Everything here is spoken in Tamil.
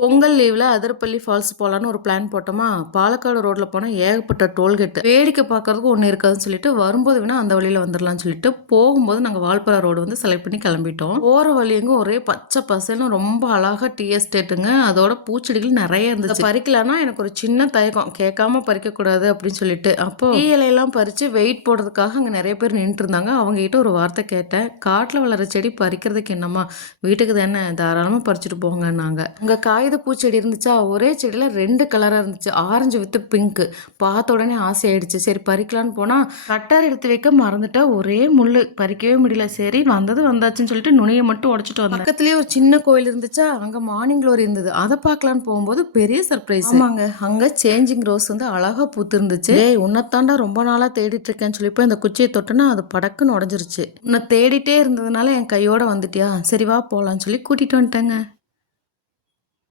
பொங்கல் லீவில் அதர்பள்ளி ஃபால்ஸ் போகலான்னு ஒரு பிளான் போட்டோமா? பாலக்காடு ரோட்டில் போனால் ஏகப்பட்ட டோல்கேட்டு வேடிக்கை பார்க்கறதுக்கு ஒன்று இருக்காதுன்னு சொல்லிட்டு வரும்போது வேணால் அந்த வழியில் வந்துடலாம்னு சொல்லிட்டு போகும்போது நாங்கள் வால்பரா ரோடு வந்து செலக்ட் பண்ணி கிளம்பிட்டோம். போகிற வழியங்கும் ஒரே பச்சை பசலும் ரொம்ப அழகாக டீ எஸ்டேட்டுங்க அதோட பூச்செடிகள் நிறைய இருந்துச்சு. பறிக்கலான்னா எனக்கு ஒரு சின்ன தயக்கம். கேட்காம பறிக்கக்கூடாது அப்படின்னு சொல்லிட்டு. அப்போ டீ இலையெல்லாம் பறித்து வெயிட் போடுறதுக்காக அங்கே நிறைய பேர் நின்றுட்டு இருந்தாங்க. அவங்க கிட்ட ஒரு வார்த்தை கேட்டேன். காட்டில் வளர செடி பறிக்கிறதுக்கு என்னம்மா? வீட்டுக்கு தானே? தாராளமாக பறிச்சுட்டு போங்க நாங்கள் அங்கே காய் காகித பூச்செடி இருந்துச்சா? ஒரே செடியில் ரெண்டு கலராக இருந்துச்சு. ஆரஞ்சு வித்து பிங்க்கு பார்த்த உடனே ஆசையாயிடுச்சு. சரி பறிக்கலான்னு போனால் கட்டார் எடுத்து வைக்க மறந்துட்டா. ஒரே முள் பறிக்கவே முடியல. சரி வந்தது வந்தாச்சுன்னு சொல்லிட்டு நுனியை மட்டும் உடச்சிட்டு வந்தேன். பக்கத்துலேயே ஒரு சின்ன கோயில் இருந்துச்சா? அங்கே மார்னிங் க்ளோரி இருந்தது. அதை பார்க்கலான்னு போகும்போது பெரிய சர்ப்ரைஸ் ஆமாங்க. அங்கே சேஞ்சிங் ரோஸ் வந்து அழகாக பூத்து இருந்துச்சு ஏய் உன்னைத்தாண்டா ரொம்ப நாளாக தேடிட்டு இருக்கேன்னு சொல்லி போய் இந்த குச்சியை தொட்டோன்னா அது படக்குன்னு உடஞ்சிருச்சு. உன்னை தேடிட்டே இருந்ததுனால என் கையோட வந்துட்டியா? சரி வா போகலான்னு சொல்லி கூட்டிகிட்டு வந்துட்டேங்க.